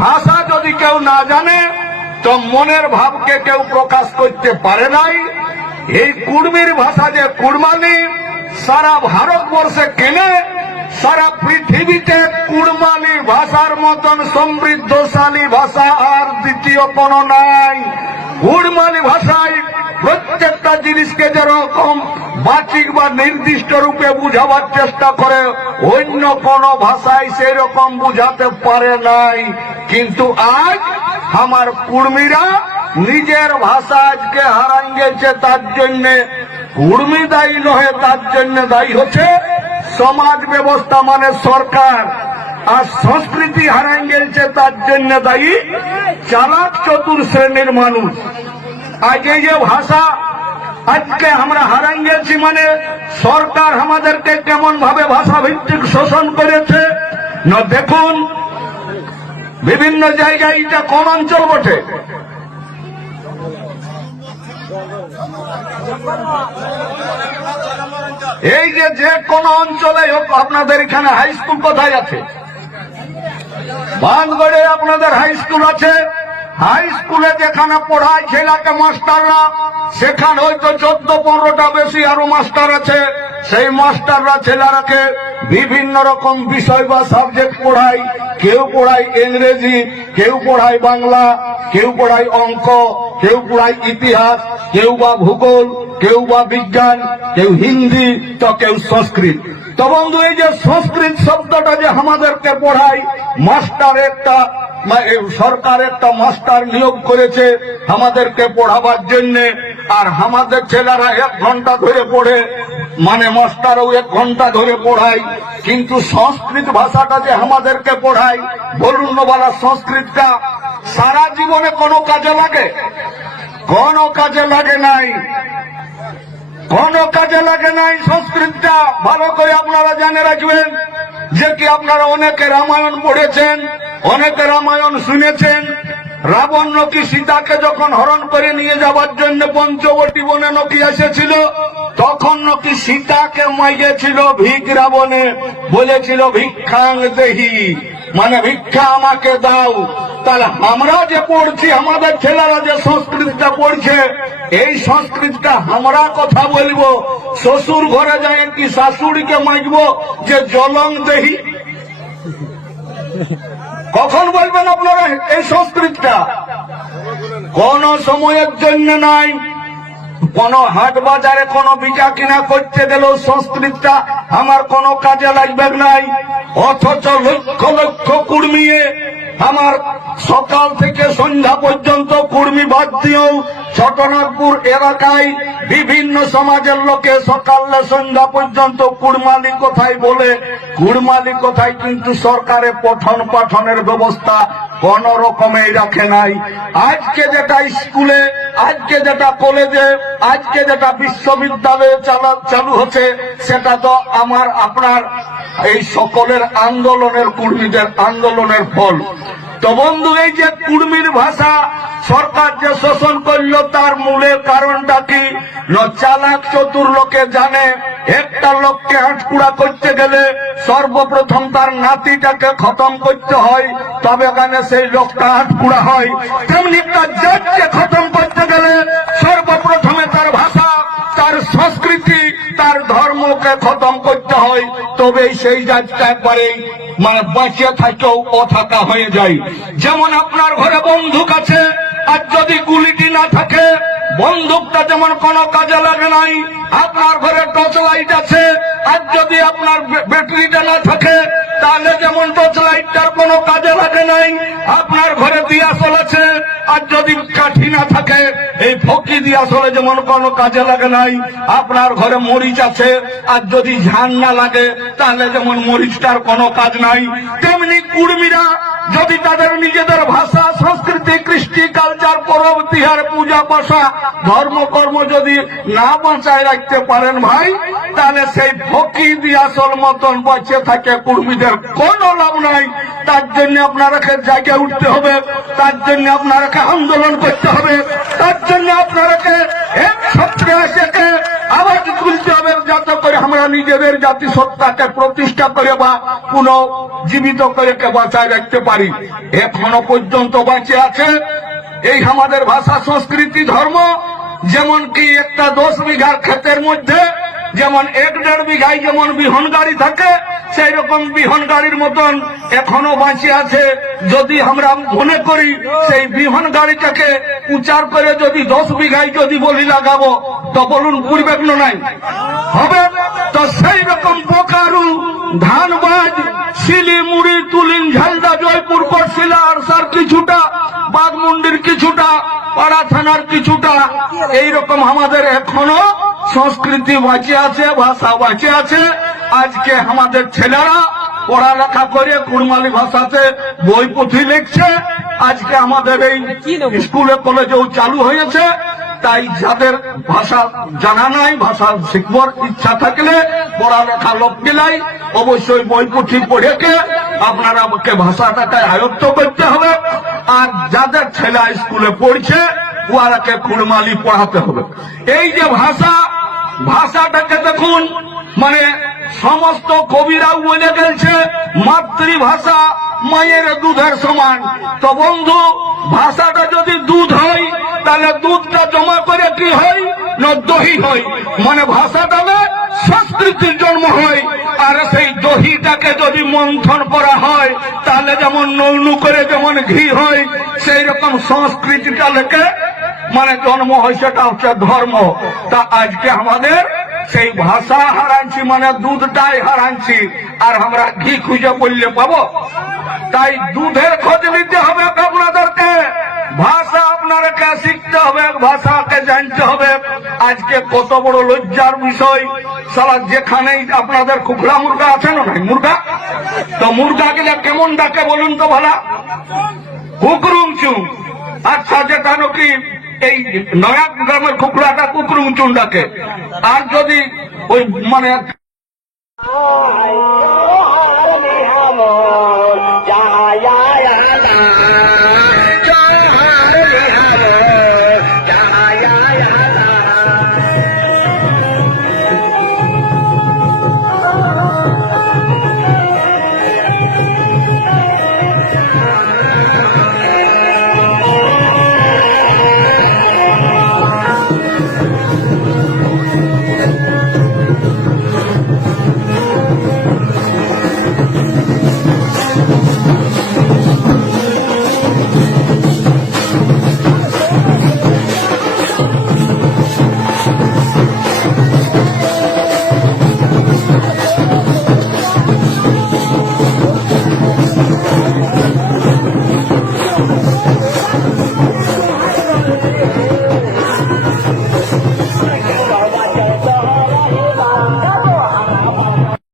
ভাষা যদি কেউ না জানে, তো মনের ভাবকে কেউ প্রকাশ করতে পারে নাই। এই কুর্মির ভাষা যে কুরমানি, সারা ভারতবর্ষে কেনে, সারা পৃথিবীতে কুরমানি ভাষার মতন সমৃদ্ধশালী ভাষা আর দ্বিতীয় কোনো নাই। কুরমানি ভাষায় প্রত্যেকটা জিনিসকে যেরকম বাচিক বা নির্দিষ্ট রূপে বুঝাবার চেষ্টা করে, অন্য কোন ভাষায় সেই রকম বুঝাতে পারে নাই। কিন্তু আজ আমার কুর্মীরা নিজের ভাষা আজকে হারান গেছে তার জন্য কুর্মী দায়ী নহে, তার জন্য দায়ী হচ্ছে সমাজ ব্যবস্থা মানে সরকার। আর সংস্কৃতি হারান গেছে তার জন্য দায়ী চালাক চতুর শ্রেণির মানুষ। এই যে ভাষা আজকে আমরা হারান গেছি মানে সরকার আমাদেরকে কেমন ভাবে ভাষা ভিত্তিক শোষণ করেছে? না, দেখুন, বিভিন্ন জায়গায় এটা কোন অঞ্চল বটে? এই যে যে কোন অঞ্চলে হোক, আপনাদের এখানে হাই স্কুল কোথায় আছে? বানগড়ে আপনাদের হাই স্কুল আছে। হাই স্কুলে যেখানে পড়ায় ছেলেকে মাস্টাররা, সেখানে হয়তো চোদ্দ পনেরোটা বেশি আরও মাস্টার আছে। সেই মাস্টাররা, ছেলেরাকে বিভিন্ন রকম বিষয় বা সাবজেক্ট পড়ায়। কেউ পড়ায় ইংরেজি, কেউ পড়ায় বাংলা, কেউ পড়ায় অঙ্ক, কেউ পড়ায় ইতিহাস, কেউ বা ভূগোল, কেউ বা বিজ্ঞান, কেউ হিন্দি, তো কেউ সংস্কৃত। তো বন্ধু, এই যে সংস্কৃত শব্দটা যে আমাদেরকে পড়ায় মাস্টার একটা সরকার একটা মাস্টার নিয়োগ করেছে আমাদেরকে পড়াবার জন্য। আর আমাদের ছেলেরা এক ঘণ্টা ধরে পড়ে মানে মাস্টারও এক ঘণ্টা ধরে পড়ায়। কিন্তু সংস্কৃত ভাষাটা যে আমাদেরকে পড়ায়, বলুন বলা সংস্কৃতটা, সারা জীবনে কোনো কাজে লাগে? কোনো কাজে লাগে নাই। কোন কাজে লাগে নাই সংস্কৃতটা। ভালো করে আপনারা জানে রাখবেন যে কি আপনারা অনেকে রামায়ণ পড়েছেন অনেকে রামায়ণ শুনেছেন, রাবণ নকি সীতাকে যখন হরণ করে নিয়ে যাওয়ার জন্য পঞ্চবটী বনে নকি এসেছিল, তখন নকি সীতাকে মাইয়েছিল ভিক রাবণে, বলেছিল, ভিক্ষাং দেহি মানে ভিক্ষা আমাকে দাও। তাহলে আমরা যে পড়ছি, আমাদের ছেলেরা যে সংস্কৃতিটা পড়ছে, এই সংস্কৃতিটা আমরা কথা বলব। শ্বশুর ঘরে যায় কি শাশুড়িকে মাগবো যে, জলং দেহি। কখন বলবেন আপনারা এই সংস্কৃতটা? কোন সময়ের জন্য নাই। কোন হাট বাজারে কোন বিচা কিনা করতে গেলেও সংস্কৃতটা আমার কোন কাজে লাগবে নাই। অথচ লক্ষ লক্ষ কুর্মিয়ে আমার সকাল থেকে সন্ধ্যা পর্যন্ত কুর্মি বাদ দিয়েও ছোটনাগপুর এলাকায় বিভিন্ন সমাজের লোকে সকালে সন্ধ্যা পর্যন্ত কুড়মালি কোথায় বলে, কুড়মালি কোথায় কিন্তু সরকারে পঠন পাঠনের ব্যবস্থা কোন রকমে রাখে নাই। আজকে যেটা স্কুলে, আজকে যেটা কলেজে, আজকে যেটা বিশ্ববিদ্যালয়ে চালা- চালু হচ্ছে, সেটা তো আমার, আপনার এই সকলের আন্দোলনের কর্মীদের আন্দোলনের ফল। তো বন্ধু, এই যে কুর্মীর ভাষা সরকার যে শোষণ করল, তার মূলের কারণটা কি? চালাক চতুর লোকে জানে, একটা লোককে হাঁটকুড়া করতে গেলে সর্বপ্রথম তার নাতিটাকে খতম করতে হয়, তবে এখানে সেই লোকটা হাঁটকুড়া হয়। তেমনি একটা জাতকে খতম করতে গেলে ধর্মকে খতম করতে হয়, তবেই সেই জাতটা একবারেই মানে বাঁচিয়ে থাকেও অথাকা হয়ে যায়। যেমন আপনার ঘরে বন্দুক আছে, আর যদি গুলিটি না থাকে, বন্দুকটা যেমন কোনো কাজে লাগে নাই, আপনার ঘরে টর্চ লাইট আছে, আর যদি আপনার ব্যাটারিটা না থাকে, তাহলে যেমন টর্চ লাইটটার কোনো কাজে লাগে নাই, আপনার ঘরে দিয়াশল আছে, আর যদি কাঠি না থাকে এই ফকি দিয়াশলে যেমন কোনো কাজে লাগে নাই, আপনার ঘরে মরিচ আছে, আর যদি ঝান না লাগে, তাহলে যেমন মরিচটার কোনো কাজ নাই, তেমনি কুর্মীরা যদি তাদের নিজেদের ভাষা, সংস্কৃতি, কৃষ্টি কালচার পরব, তিহার, পূজা, পাশা ধর্মকর্ম যদি না বাঁচায় রাখতে পারেন ভাই, তাহলে সেই ফকি দিয়াসল মতন বসে থাকে কুর্মীদের কোনো লাভ নাই। তার জন্য আপনারাকে জায়গায় উঠতে হবে, তার জন্য আপনারাকে আন্দোলন করতে হবে, তার জন্য আপনারাকে এক সপ্তাহে আওয়াজ তুলতে হবে, যাতে করে আমরা নিজেদের জাতি সত্তাকে প্রতিষ্ঠা করে বা পুনঃজীবিত করে কে বাঁচায় রাখতে পারি। এখনও পর্যন্ত বাঁচে আছে। এই আমাদের ভাষা, সংস্কৃতি, ধর্ম, যেমন কি একটা দশ বিঘার ক্ষেতের মধ্যে, যেমন এক দেড় বিঘায় যেমন বিহন গাড়ি থাকে সেই রকম বিহন গাড়ির মতন এখনও বাঁচে আছে। যদি আমরা মনে করি সেই বিহন গাড়িটাকে উচার করে যদি দশ বিঘায় যদি বলি লাগাবো, তো বলুন পূর্বে নাই? হবে? তো সেই রকম বোকারু, ধানবাজ শিলিমুড়ি তুলিন, ঝালদা, জয়পুর করছিলা আর সার কিছুটা, বাগমুন্ডির কিছুটা, পাড়া থানার কিছুটা, এইরকম আমাদের এখনও সংস্কৃতি বাঁচে আছে, ভাষা বাঁচে আছে। আজকে আমাদের ছেলেরা পড়ালেখা করে কুড়মালি ভাষাতে বই পুঁথি লিখছে। আজকে আমাদের এই স্কুলে কলেজেও চালু হয়েছে। তাই যাদের ভাষা জানা নাই, ভাষা শিখবার ইচ্ছা থাকলে পড়ালেখা লোক গেলাই অবশ্যই বই পুঁথি পড়েকে আপনারা আমাকে ভাষাটাকে আয়ত্ত করতে হবে। আর যাদের ছেলে স্কুলে পড়ছে ওয়ারাকে কুড়মালি পড়াতে হবে। এই যে ভাষা, ভাষাটাকে দেখুন মানে সমস্ত কবিরাও বলে গেছে মাতৃভাষা মায়ের দুধের সমান। তো বন্ধু, ভাষাটা যদি দুধ হয়, তাহলে দুধটা জমা করে কি হয়? না দহি হয়? মানে ভাষাটা সংস্কৃতির জন্ম হয়। আর সেই দহিটাকে যদি মন্থন করা হয়, তাহলে যেমন নৌনু করে যেমন ঘি হয়, সেই রকম সংস্কৃতিটা লেখে মানে জন্ম হয় সেটা হচ্ছে ধর্ম। তা আজকে আমাদের সেই ভাষা হারাচ্ছি মানে দুধটাই হারাচ্ছি আর আমরা ঘি খুঁজে পড়লে পাবো। তাই দুধের খোঁজ নিতে হবে আপনাদেরকে। ভাষা আপনাদেরকে শিখতে হবে ভাষাকে জানতে হবে। আজকে কত বড় লজ্জার বিষয়। সারা যেখানেই আপনাদের কুকুরা মুরগা আছে না ভাই, মুরগা? তো মুরগা গেলে কেমন ডাকে বলুন তো ভালা? কুকরুম চুম আচ্ছা যেটা নাকি এই নয়া গ্রামের কুকুরাটা কুকুর উঁচুন ডাকে আর যদি ওই মানে